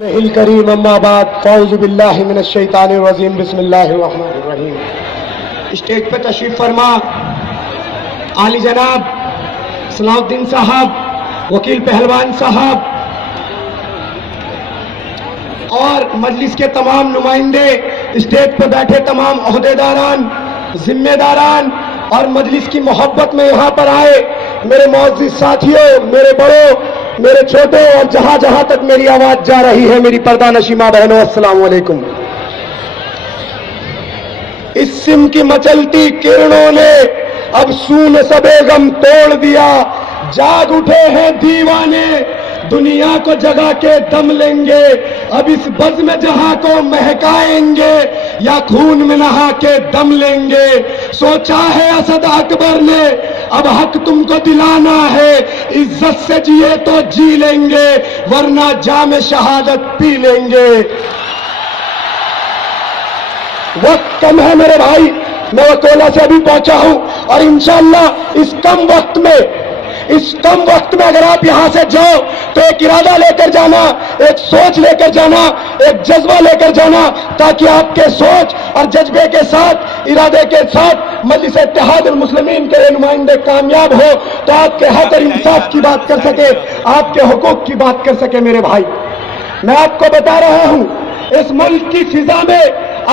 الکریم اما بعد فاعوذ باللہ من الشیطان الرجیم بسم اللہ الرحمن الرحیم۔ اسٹیج پہ تشریف فرما عالی جناب صلاح الدین صاحب، وکیل پہلوان صاحب اور مجلس کے تمام نمائندے، اسٹیج پہ بیٹھے تمام عہدیداران، ذمہ داران اور مجلس کی محبت میں یہاں پر آئے میرے معزز ساتھیوں، میرے بڑوں، میرے چھوٹے اور جہاں جہاں تک میری آواز جا رہی ہے میری پردہ نشی ماں بہنوں، السلام علیکم۔ اس سم کی مچلتی کرنوں نے اب سون سبے غم توڑ دیا، جاگ اٹھے ہیں دیوانے دنیا کو جگا کے دم لیں گے، اب اس بزم جہاں کو مہکائیں گے یا خون میں نہا کے دم لیں گے۔ سوچا ہے اسد اکبر نے اب حق تم کو دلانا ہے، عزت سے جیے تو جی لیں گے ورنہ جام شہادت پی لیں گے۔ وقت کم ہے میرے بھائی، میں اکولا سے ابھی پہنچا ہوں اور انشاءاللہ اس کم وقت میں اگر آپ یہاں سے جاؤ تو ایک ارادہ لے کر جانا، ایک سوچ لے کر جانا، ایک جذبہ لے کر جانا، تاکہ آپ کے سوچ اور جذبے کے ساتھ، ارادے کے ساتھ مجلس اتحاد المسلمین کے نمائندے کامیاب ہو تو آپ کے حق اور انصاف کی بات کر سکے، آپ کے حقوق کی بات کر سکے۔ میرے بھائی، میں آپ کو بتا رہا ہوں اس ملک کی فضا میں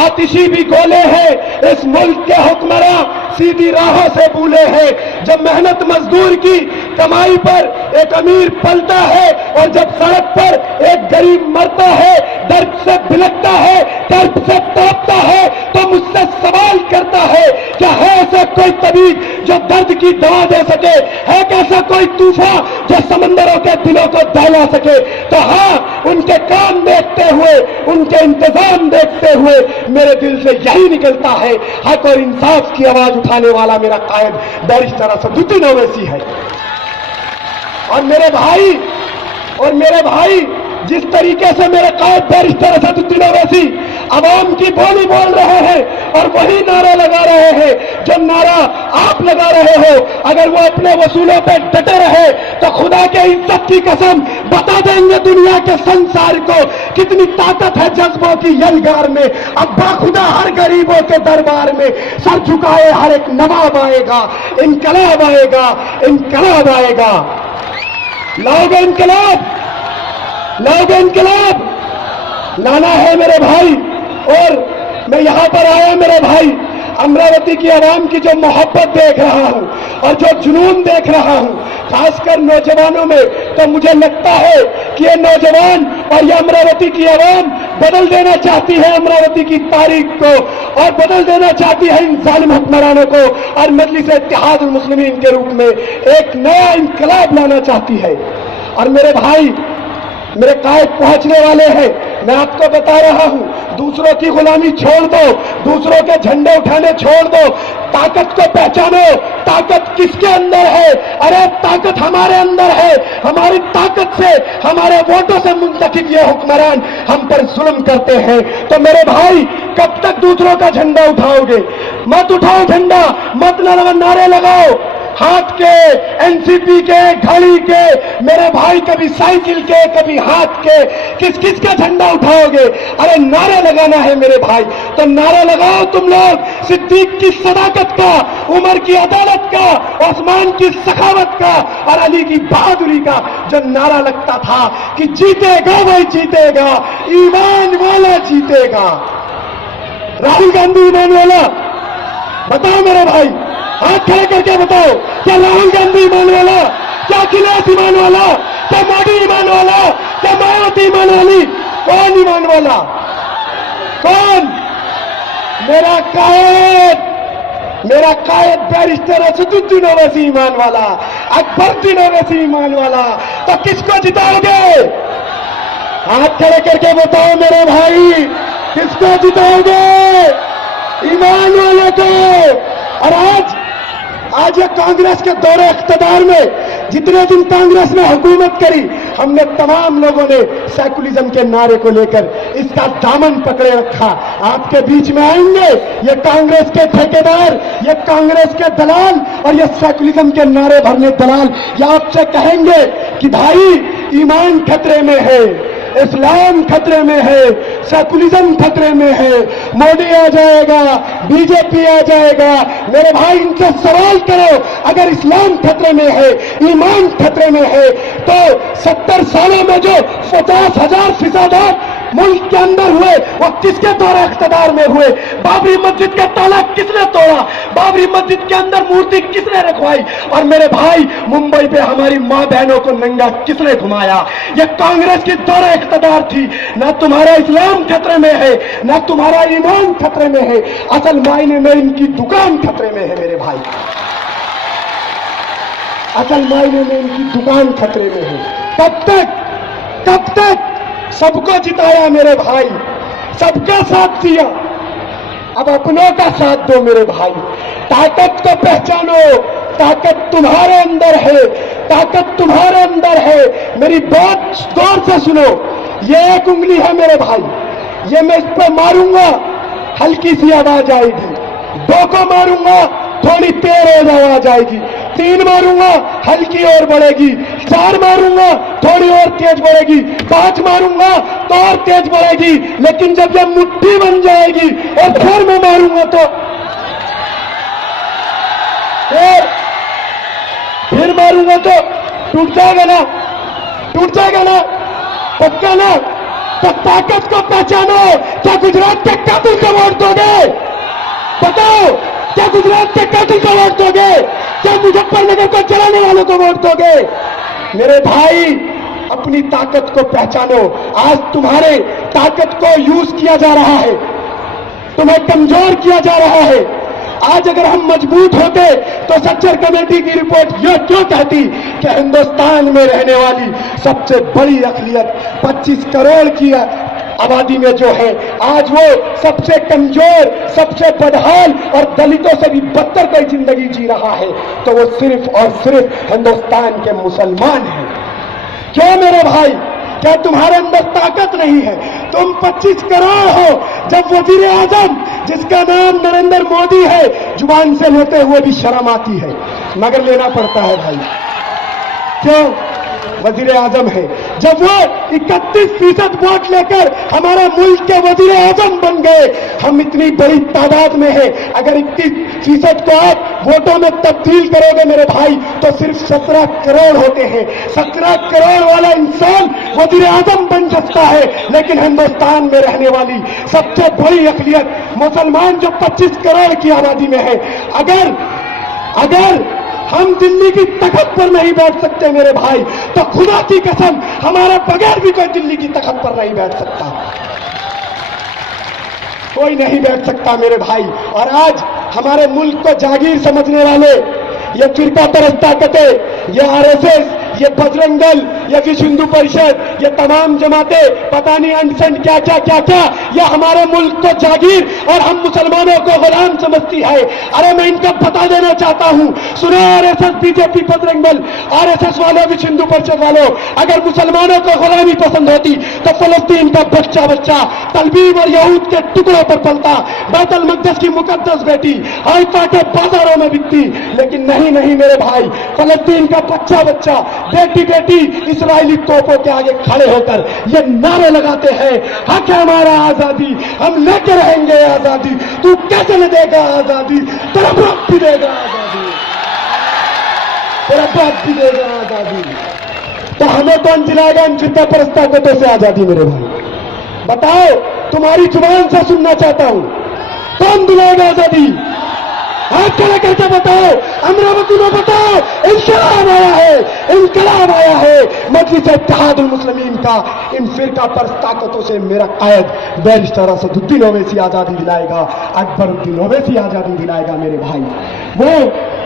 آتشی بھی گولے ہیں، اس ملک کے حکمراں سیدھی راہوں سے بھولے ہیں۔ جب محنت مزدور کی کمائی پر ایک امیر پلتا ہے اور جب سڑک پر ایک غریب مرتا ہے، درد سے بلکتا ہے، درد سے تڑپتا ہے، تو مجھ سے سوال کرتا ہے کیا ہے ایسا کوئی طبیب جو درد کی دوا دے سکے؟ ہے کیسا کوئی طوفان جو سمندروں کے دلوں کو دہلا سکے؟ تو ہاں، ان کے کام دیکھتے ہوئے، ان کے انتظام دیکھتے ہوئے میرے دل سے یہی نکلتا ہے، حق اور انصاف کی آواز اٹھانے والا میرا قائد بیرسٹر اسد الدین اویسی ہے۔ اور میرے بھائی جس طریقے سے میرے قائد بیرسٹر اسد الدین اویسی عوام کی بولی بول رہے ہیں اور وہی نعرے لگا رہے ہیں جو نعرہ آپ لگا رہے ہو، اگر وہ اپنے وصولوں پہ ڈٹے رہے تو خدا کے عزت کی قسم بتا دیں گے دنیا کے سنسار کو کتنی طاقت ہے جذبوں کی یلغار میں۔ اب باخدا ہر غریبوں کے دربار میں سر جھکائے ہر ایک نواب آئے گا، انقلاب آئے گا، انقلاب آئے گا۔ لاؤ گے انقلاب لانا ہے میرے بھائی۔ اور میں یہاں پر آیا میرے بھائی، امراوتی کی عوام کی جو محبت دیکھ رہا ہوں اور جو جنون دیکھ رہا ہوں خاص کر نوجوانوں میں، تو مجھے لگتا ہے کہ یہ نوجوان اور یہ امراوتی کی عوام بدل دینا چاہتی ہے امراوتی کی تاریخ کو، اور بدل دینا چاہتی ہے ان ظالم حکمرانوں کو، اور مجلس اتحاد المسلمین کے روپ میں ایک نیا انقلاب لانا چاہتی ہے۔ اور میرے بھائی، میرے قائد پہنچنے والے ہیں، میں آپ کو بتا رہا ہوں دوسروں کی غلامی چھوڑ دو، دوسروں کے جھنڈے اٹھانے چھوڑ دو، طاقت کو پہچانو۔ طاقت کس کے اندر ہے؟ ارے طاقت ہمارے اندر ہے۔ ہماری طاقت سے، ہمارے ووٹوں سے منتخب یہ حکمران ہم پر ظلم کرتے ہیں۔ تو میرے بھائی، کب تک دوسروں کا جھنڈا اٹھاؤ گے؟ مت اٹھاؤ جھنڈا، مت نعرے لگاؤ ہاتھ کے، این سی پی کے، گھڑی کے، میرے بھائی کبھی سائیکل کے، کبھی ہاتھ کے، کس کا جھنڈا اٹھاؤ گے؟ ارے نعرے لگانا ہے میرے بھائی، تو نعرے لگاؤ تم لوگ صدیق کی صداقت کا، عمر کی عدالت کا، عثمان کی سخاوت کا اور علی کی بہادری کا، جو نعرہ لگتا تھا کہ جیتے گا وہی جیتے گا، ایمان والا جیتے گا۔ راہل گاندھی ایمان والا؟ بتاؤ میرے بھائی، ہاتھ کھڑے کر کے بتاؤ، کیا راہل گاندھی ایمان والا؟ کیا اکھلیش ایمان والا؟ کیا مودی ایمان والا؟ کیا مایاوتی ایمان والی؟ کون ایمان والا؟ کون؟ میرا قائد بیرسٹر اسد الدین اویسی ایمان والا، اکبر الدین اویسی ایمان والا۔ تو کس کو جتاؤ گے؟ ہاتھ کھڑے کر کے بتاؤ میرے بھائی، کس کو جتاؤ گے؟ ایمان والے کو۔ اور آج یہ کانگریس کے دور اقتدار میں جتنے دن کانگریس نے حکومت کری، ہم نے تمام لوگوں نے سیکولرزم کے نعرے کو لے کر اس کا دامن پکڑے رکھا۔ آپ کے بیچ میں آئیں گے یہ کانگریس کے ٹھیکیدار، یہ کانگریس کے دلال اور یہ سیکولرزم کے نعرے بھرنے دلال، یہ آپ سے کہیں گے کہ بھائی ایمان خطرے میں ہے، اسلام خطرے میں ہے، سیکولرزم خطرے میں ہے، مودی آ جائے گا، بی جے پی آ جائے گا۔ میرے بھائی ان سے سوال کرو، اگر اسلام خطرے میں ہے، ایمان خطرے میں ہے، تو 70 سالوں میں جو 50,000 فسادات ملک کے اندر ہوئے وہ کس کے دور اقتدار میں ہوئے؟ بابری مسجد کا تالا کس نے توڑا؟ بابری مسجد کے اندر مورتی کس نے رکھوائی؟ اور میرے بھائی ممبئی پہ ہماری ماں بہنوں کو ننگا کس نے گھمایا؟ یہ کانگریس کی دور اقتدار تھی۔ نہ تمہارا اسلام خطرے میں ہے، نہ تمہارا ایمان خطرے میں ہے، اصل معنی میں ان کی دکان خطرے میں ہے میرے بھائی، اصل معنی میں ان کی دکان خطرے میں ہے۔ کب تک سب کو جتایا میرے بھائی، سب کا ساتھ دیا، اب اپنوں کا ساتھ دو میرے بھائی۔ طاقت کو پہچانو، طاقت تمہارے اندر ہے، طاقت تمہارے اندر ہے۔ میری بات غور سے سنو، یہ ایک انگلی ہے میرے بھائی، یہ میں اس پہ ماروں گا ہلکی سی آواز آئے گی، 2 کو ماروں گا تھوڑی تیز آواز آئے گی، 3 ماروں گا ہلکی اور بڑھے گی، 4 ماروں گا تھوڑی اور تیز بڑھے گی، 5 ماروں گا تو اور تیز بڑھے گی، لیکن جب یہ مٹھی بن جائے گی اور پھر میں ماروں گا تو پھر ماروں گا تو ٹوٹ جائے گا نا، ٹوٹ جائے گا نا، پکا نا؟ تو طاقت کو پہچانو۔ کیا گجرات کے قاتل کو ووٹ دو گے؟ بتاؤ، کیا گجرات کے قاتل کو ووٹ دو گے؟ کیا مظفر نگر کو جلانے والوں کو ووٹ دو گے؟ میرے بھائی اپنی طاقت کو پہچانو۔ آج تمہارے طاقت کو یوز کیا جا رہا ہے، تمہیں کمزور کیا جا رہا ہے۔ آج اگر ہم مضبوط ہوتے تو سچر کمیٹی کی رپورٹ یہ کیوں کہتی کہ ہندوستان میں رہنے والی سب سے بڑی اقلیت 25 کروڑ کی آبادی میں جو ہے، آج وہ سب سے کمزور، سب سے بدحال اور دلتوں سے بھی بدتر کوئی زندگی جی رہا ہے، تو وہ صرف اور صرف ہندوستان کے مسلمان ہیں۔ کیوں میرے بھائی؟ کیا تمہارے اندر طاقت نہیں ہے؟ تم 25 کروڑ ہو، جب وزیر اعظم جس کا نام نریندر مودی ہے زبان سے لیتے ہوئے بھی شرم آتی ہے، مگر لینا پڑتا ہے بھائی۔ کیوں؟ وزیر اعظم ہے۔ جب وہ 31% ووٹ لے کر ہمارا ملک کے وزیر اعظم بن گئے، ہم اتنی بڑی تعداد میں ہیں، اگر 21% کو آپ ووٹوں میں تبدیل کرو گے میرے بھائی تو صرف 17 کروڑ ہوتے ہیں۔ 17 کروڑ والا انسان وزیر اعظم بن سکتا ہے، لیکن ہندوستان میں رہنے والی سب سے بڑی اقلیت مسلمان جو 25 کروڑ کی آبادی میں ہے، اگر ہم دلی کی تخت پر نہیں بیٹھ سکتے میرے بھائی، تو خدا کی قسم ہمارے بغیر بھی کوئی دلی کی تخت پر نہیں بیٹھ سکتا، کوئی نہیں بیٹھ سکتا میرے بھائی۔ اور آج ہمارے ملک کو جاگیر سمجھنے والے، یہ فرقہ پرست طاقتیں، یہ RSS، یہ بجرنگ دل، یہ وشو ہندو پریشد، یہ تمام جماعتیں، پتہ نہیں انسنٹ کیا یہ ہمارے ملک کو جاگیر اور ہم مسلمانوں کو غلام سمجھتی ہے۔ ارے میں ان کو بتا دینا چاہتا ہوں، سنو RSS، BJP، بجرنگ دل، RSS والوں، وشو ہندو پریشد والوں، اگر مسلمانوں کو غلامی پسند ہوتی تو فلسطین کا بچہ تلبیب اور یہود کے ٹکڑوں پر پلتا، بیت المقدس کی مقدس بیٹی حیفا کے بازاروں میں بکتی، لیکن نہیں میرے بھائی، فلسطین کا بچہ بیٹی اسرائیلی توپوں کے آگے کھڑے ہو کر یہ نعرے لگاتے ہیں، حق ہے ہمارا آزادی، ہم لے کے رہیں گے آزادی، تو کیسے لے دے گا آزادی؟ تیرا باپ بھی دے گا آزادی، تیرا باپ بھی دے گا آزادی۔ تو ہمیں کون دلائے گا ان فرقہ پرست طاقتوں سے آزادی میرے بھائی؟ بتاؤ، تمہاری زبان سے سننا چاہتا ہوں، کون دلائے گا آزادی؟ ہاتھ کھڑا کر کے بتاؤ، امراوتی میں بتاؤ، انقلاب آیا ہے مجلس اتحاد المسلمین کا۔ ان فرقہ پرست طاقتوں سے میرا قائد بیرسٹر اسد الدین اویسی آزادی دلائے گا، اکبر الدین اویسی آزادی دلائے گا میرے بھائی۔ وہ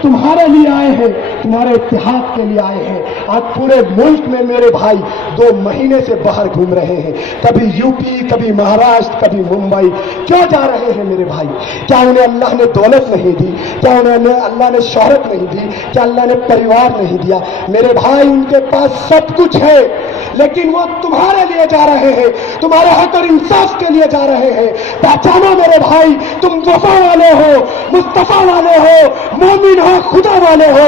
تمہارے لیے آئے ہیں، تمہارے اتحاد کے لیے آئے ہیں۔ آج پورے ملک میں میرے بھائی 2 مہینے سے باہر گھوم رہے ہیں، کبھی UP، کبھی مہاراشٹر، کبھی ممبئی۔ کیوں جا رہے ہیں میرے بھائی؟ کیا انہیں اللہ نے دولت نہیں دی؟ کیا انہیں اللہ نے شہرت نہیں دی؟ کیا اللہ نے پریوار نہیں دیا؟ میرے بھائی ان کے پاس سب کچھ ہے، لیکن وہ تمہارے لیے جا رہے ہیں، تمہارے حق اور انصاف کے لیے جا رہے ہیں۔ پہچانو میرے بھائی، تم وفا والے ہو، مصطفیٰ والے ہو، مومن ہو، خدا والے ہو،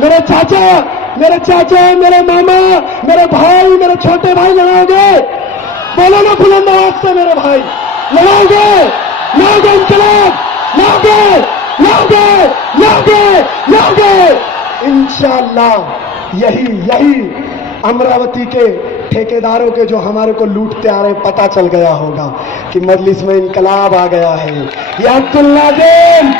میرے چاچا میرے ماما میرے بھائی میرے چھوٹے بھائی لڑاؤ گے؟ بولو نا بلند آواز سے میرے بھائی، لڑاؤ گے؟ لاؤ گے انقلاب؟ لاؤ گے انشاءاللہ۔ یہی امراوتی کے ٹھیکیداروں کے جو ہمارے کو لوٹتے آ رہے پتا چل گیا ہوگا کہ مجلس میں انقلاب آ گیا ہے۔ یہ عبد الناظم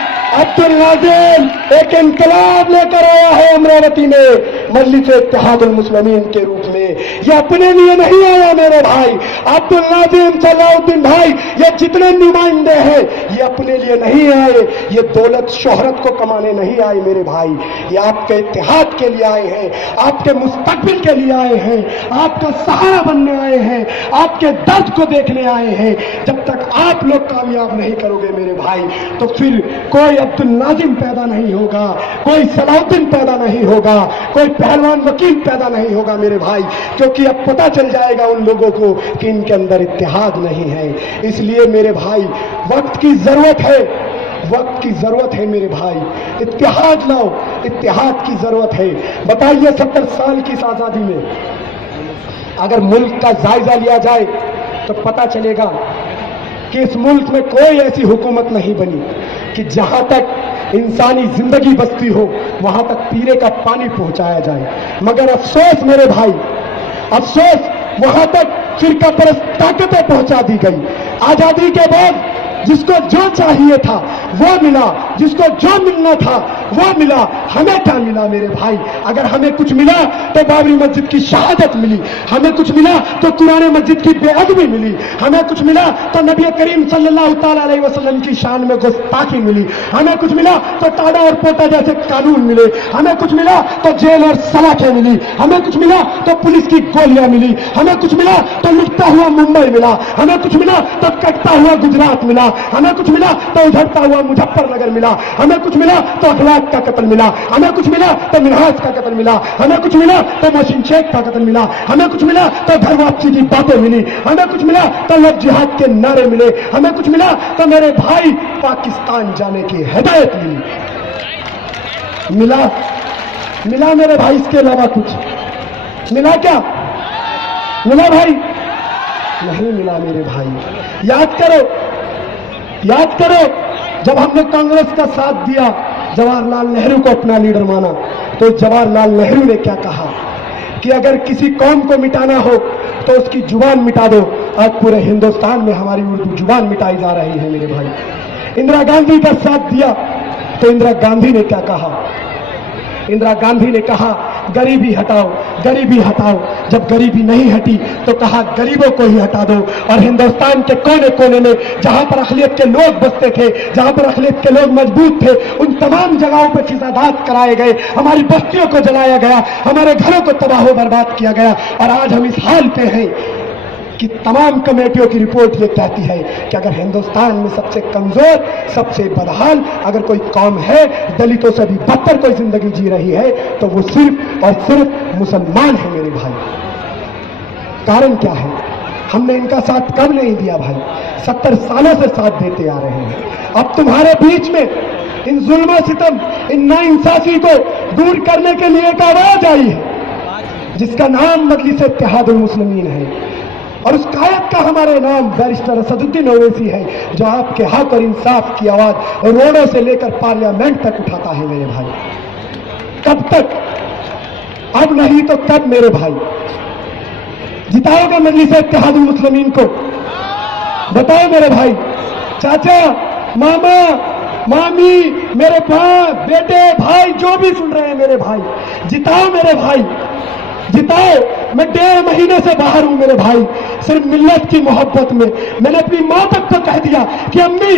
ایک انقلاب لے کر آیا ہے امراوتی میں مجلس اتحاد المسلمین کے روپ میں۔ یہ اپنے لیے نہیں آیا میرے بھائی، عبد الناظم صلاح الدین بھائی یہ جتنے نمائندے ہیں یہ اپنے لیے نہیں آئے، یہ دولت شہرت کو کمانے نہیں آئے میرے بھائی، یہ آپ کے اتحاد کے لیے آئے ہیں، آپ کے مستقبل کے لیے آئے ہیں، آپ کا سہارا بننے آئے ہیں، آپ کے درد کو دیکھنے آئے ہیں۔ جب تک آپ لوگ کامیاب نہیں کرو گے میرے بھائی تو پھر کوئی عبد الناظم پیدا نہیں ہوگا، کوئی صلاح الدین پیدا نہیں ہوگا، کوئی پہلوان وکیل پیدا نہیں ہوگا میرے بھائی، کیونکہ اب پتہ چل جائے گا ان لوگوں کو کہ ان کے اندر اتحاد نہیں ہے۔ اس لیے میرے بھائی وقت کی ضرورت ہے میرے بھائی، اتحاد لاؤ، اتحاد کی ضرورت ہے۔ بتائیے 70 سال کی اس آزادی میں اگر ملک کا جائزہ لیا جائے تو پتہ چلے گا کہ اس ملک میں کوئی ایسی حکومت نہیں بنی کہ جہاں تک انسانی زندگی بستی ہو وہاں تک پینے کا پانی پہنچایا جائے، مگر افسوس میرے بھائی، افسوس وہاں تک فرقہ پرست طاقتیں پہنچا دی گئی۔ آزادی کے بعد جس کو جو چاہیے تھا وہ ملا، جس کو جو ملنا تھا وہ ملا، ہمیں کیا ملا میرے بھائی؟ اگر ہمیں کچھ ملا تو بابری مسجد کی شہادت ملی، ہمیں کچھ ملا تو قرآن مجید کی بے ادبی ملی، ہمیں کچھ ملا تو نبی کریم صلی اللہ تعالی علیہ وسلم کی شان میں گستاخی ملی، ہمیں کچھ ملا تو ٹاڈا اور پوٹا جیسے قانون ملے، ہمیں کچھ ملا تو جیل اور سلاخیں ملی، ہمیں کچھ ملا تو پولیس کی گولیاں ملی، ہمیں کچھ ملا تو لٹتا ہوا ممبئی ملا، ہمیں کچھ ملا تو کٹتا ہوا گجرات ملا، ہمیں کچھ ملا تو اجھڑتا ہوا مظفر نگر ملا، ہمیں کچھ ملا تو اخلاق کا قتل ملا، ہمیں کچھ ملا تو منہاج کا قتل ملا، ہمیں کچھ ملا تو محسن شیخ کا قتل ملا، ہمیں کچھ ملا تو گھر واپسی کی باتیں ملی، ہمیں کچھ ملا تو لو جہاد کے نعرے ملے، ہمیں کچھ ملا تو میرے بھائی پاکستان جانے کی ہدایت ملی۔ ملا میرے بھائی، اس کے علاوہ کچھ ملا کیا؟ ملا بھائی؟ نہیں ملا میرے بھائی۔ یاد کرو جب ہم نے کانگریس کا ساتھ دیا، جواہر لال نہرو کو اپنا لیڈر مانا، تو جواہر لال نہرو نے کیا کہا کہ اگر کسی قوم کو مٹانا ہو تو اس کی زبان مٹا دو۔ آج پورے ہندوستان میں ہماری اردو زبان مٹائی جا رہی ہے میرے بھائی۔ اندرا گاندھی کا ساتھ دیا تو اندرا گاندھی نے کیا کہا؟ اندرا گاندھی نے کہا غریبی ہٹاؤ، غریبی ہٹاؤ۔ جب غریبی نہیں ہٹی تو کہا غریبوں کو ہی ہٹا دو، اور ہندوستان کے کونے کونے میں جہاں پر اقلیت کے لوگ بستے تھے، جہاں پر اقلیت کے لوگ مضبوط تھے، ان تمام جگہوں پر فسادات کرائے گئے، ہماری بستیوں کو جلایا گیا، ہمارے گھروں کو تباہ و برباد کیا گیا، اور آج ہم اس حال پہ ہیں کہ تمام کمیٹیوں کی رپورٹ یہ کہتی ہے کہ اگر ہندوستان میں سب سے کمزور، سب سے بدحال اگر کوئی قوم ہے، دلتوں سے بھی بدتر کوئی زندگی جی رہی ہے تو وہ صرف اور صرف مسلمان ہیں میرے بھائی۔ کارن کیا ہے؟ ہم نے ان کا ساتھ کب نہیں دیا بھائی؟ 70 سالوں سے ساتھ دیتے آ رہے ہیں۔ اب تمہارے بیچ میں ان ظلم و ستم، ان ناانصافی کو دور کرنے کے لیے ایک آواز آئی ہے جس کا نام مجلس اتحاد المسلمین ہے، اور اس قائد کا ہمارے نام بیرسٹر اسد الدین اویسی ہے، جو آپ کے حق اور انصاف کی آواز روڈوں سے لے کر پارلیمنٹ تک اٹھاتا ہے میرے بھائی۔ کب تک؟ اب نہیں تو کب میرے بھائی؟ جتاؤ گے مجلس اتحاد المسلمین کو؟ بتاؤ میرے بھائی، چاچا، ماما، مامی، میرے باپ، بیٹے، بھائی جو بھی سن رہے ہیں میرے بھائی، جتاؤ میرے بھائی، جتاؤ۔ میں 1.5 مہینے سے باہر ہوں میرے بھائی، صرف ملت کی محبت میں۔ میں نے اپنی ماں تک کو کہہ دیا کہ امی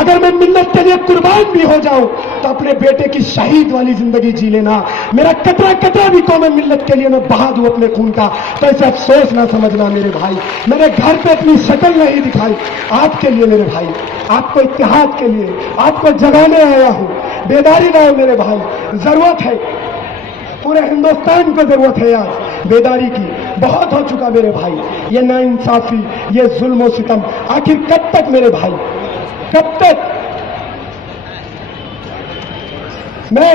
اگر میں ملت کے لیے قربان بھی ہو جاؤں تو اپنے بیٹے کی شہید والی زندگی جی لینا، میرا قطرہ قطرہ بھی قوم ملت کے لیے میں بہا دوں اپنے خون کا، تو اسے افسوس نہ سمجھنا میرے بھائی۔ میں نے گھر پہ اپنی شکل نہیں دکھائی آپ کے لیے میرے بھائی، آپ کو اتحاد کے لیے، آپ کو جگانے آیا ہوں۔ بیداری لاؤ میرے بھائی، ضرورت ہے، پورے ہندوستان کو ضرورت ہے آج بیداری کی۔ بہت ہو چکا میرے بھائی یہ ناانصافی، یہ ظلم و ستم، آخر کب تک میرے بھائی، کب تک؟ میں